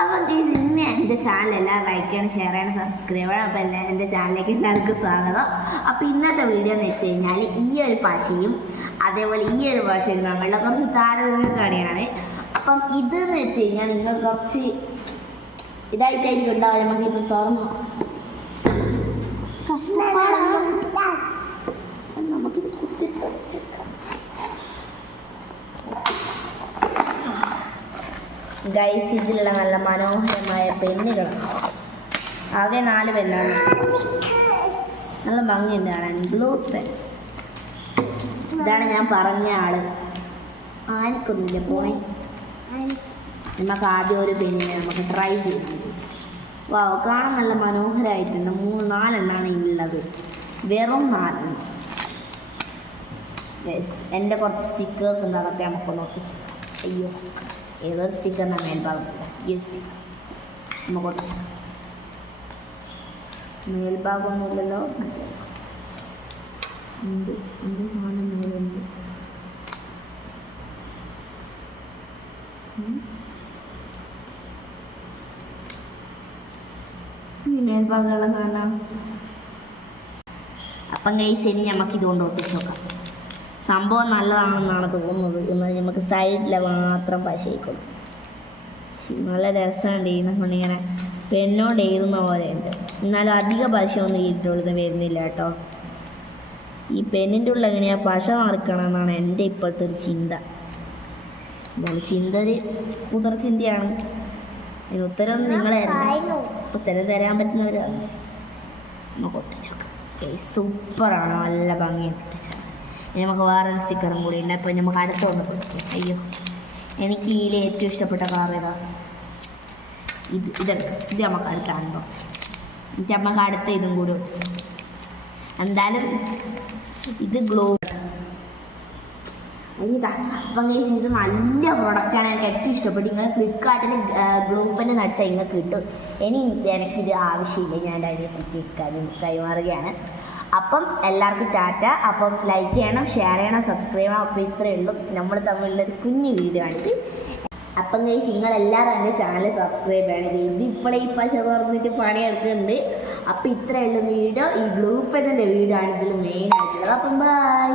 അപ്പം ഇന്ന് എൻ്റെ ചാനൽ എല്ലാവരും ലൈക്ക് ചെയ്യണം, ഷെയർ ചെയ്യണം, സബ്സ്ക്രൈബ് ചെയ്യണം. അപ്പോൾ എൻ്റെ ചാനലിലേക്ക് എല്ലാവർക്കും സ്വാഗതം. അപ്പോൾ ഇന്നത്തെ വീഡിയോ എന്ന് വെച്ച് കഴിഞ്ഞാൽ ഈ ഒരു പശയും അതേപോലെ ഈ ഒരു പശയും നമ്മളുടെ കുറച്ച് താരതമ്യം കളിയാണ്. അപ്പം ഇതെന്ന് വെച്ച് കഴിഞ്ഞാൽ നിങ്ങൾ കുറച്ച് ഇതായിട്ടായിരിക്കും ഉണ്ടാവില്ല. നമുക്ക് ഇത് തുറന്നു നമുക്കിത് കുത്തി തുറച്ചേക്കാം. ഗൈസ്, ഇതിലുള്ള നല്ല മനോഹരമായ പെന്നുകളാണ്. ആകെ 4 പെന്നാണ്. നല്ല ഭംഗിയുണ്ട് കാണാൻ. Blue pen. ഇതാണ് ഞാൻ പറഞ്ഞ ആള്. ആനിക്കൊന്നുമില്ല പോയി. നമുക്ക് ആദ്യം ഒരു പെന്നിനെ നമുക്ക് ട്രൈ ചെയ്യാം. വാവ്, കാണാൻ നല്ല മനോഹരമായിട്ടുണ്ട്. 3-4 എണ്ണമാണ് ഉള്ളത്. വെറും 4. ഗൈസ്, എൻ്റെ കുറച്ച് സ്റ്റിക്കേഴ്സ് ഉണ്ട്, അതൊക്കെ നമുക്കൊന്ന് ഒട്ടിച്ചു. അയ്യോ, ഏതൊരു സ്റ്റിക്കറിനാണ് മേൽഭാഗമില്ല. ഈ സ്റ്റിക്കർ നമുക്ക് ഒട്ടിച്ചു. മേൽഭാഗമൊന്നുമില്ലല്ലോ. ഉണ്ട്, എന്ത് സാധനം മേലുണ്ട്. ഈ മേൽഭാഗമുള്ള കാണാം. അപ്പം ഗൈസ്, ഇനി നമുക്ക് ഇതുകൊണ്ട് ഒട്ടിച്ചു നോക്കാം. സംഭവം നല്ലതാണെന്നാണ് തോന്നുന്നത്. എന്നാൽ നമുക്ക് സൈഡിൽ മാത്രം പശയിക്കും. നല്ല രസമുണ്ട്. ഇങ്ങനെ പെണ്ണോട് എഴുതുന്ന പോലെയുണ്ട്. എന്നാലും അധിക പശയൊന്നും ഇതിനുള്ളത് വരുന്നില്ല കേട്ടോ. ഈ പെണ്ണിൻ്റെ ഉള്ളിൽ എങ്ങനെയാ പശ മറിക്കണം എന്നാണ് എൻ്റെ ഇപ്പോഴത്തെ ഒരു ചിന്ത. ചിന്ത ഒരു കുതിർ ചിന്തയാണ്. അതിന് ഉത്തരവൊന്നും നിങ്ങളായിരുന്നു. ഉത്തരം തരാൻ പറ്റുന്നവരാണ്. നമുക്ക് ഒട്ടിച്ചോക്കാം. സൂപ്പറാണ്, നല്ല ഭംഗിയുണ്ട് ഒട്ടിച്ചാൽ. ഇനി നമുക്ക് വേറൊരു സ്റ്റിക്കറും കൂടി ഉണ്ട്. അപ്പോൾ നമുക്ക് അടുത്ത ഒന്ന് കൊടുക്കാം. അയ്യോ, എനിക്ക് ഇതിൽ ഏറ്റവും ഇഷ്ടപ്പെട്ട കളർ ഏതാ? ഇതെടുക്കാം. ഇത് നമുക്ക് അടുത്ത അൺബോക്സ്. എന്നിട്ട് നമുക്ക് അടുത്ത ഇതും കൂടി ഒട്ടിച്ചു. എന്തായാലും ഇത് ഗ്ലോ. അപ്പം ഇത് നല്ല പ്രൊഡക്റ്റാണ്. എനിക്ക് ഏറ്റവും ഇഷ്ടപ്പെട്ടു. നിങ്ങൾ ഫ്ലിപ്കാർട്ടിൽ ഗ്ലൂ പെന്ന് നടിച്ചാൽ നിങ്ങൾക്ക് കിട്ടും. ഇനി എനിക്കിത് ആവശ്യമില്ല. ഞാൻ അതിന് കൈമാറുകയാണ്. അപ്പം എല്ലാവർക്കും ടാറ്റ. അപ്പം ലൈക്ക് ചെയ്യണം, ഷെയർ ചെയ്യണം, സബ്സ്ക്രൈബ് ചെയ്യണം. അപ്പോൾ ഇത്രയേ ഉള്ളൂ. നമ്മൾ തമ്മിലുള്ളൊരു കുഞ്ഞു വീഡിയോ ആണിത്. അപ്പം ഗൈസ്, നിങ്ങളെല്ലാവരും എൻ്റെ ചാനൽ സബ്സ്ക്രൈബ് ചെയ്യണം. ഇത് ഇപ്പോൾ ഈ പശ തുറന്നിട്ട് പണിയെടുക്കുന്നുണ്ട്. അപ്പോൾ ഇത്രയേ ഉള്ളൂ വീഡിയോ. ഈ ഗ്ലൂ പെന്നിൻ്റെ വീഡിയോ ആണ് ഇതിൽ മെയിൻ ആയിട്ടുള്ളത്. അപ്പം ബൈ.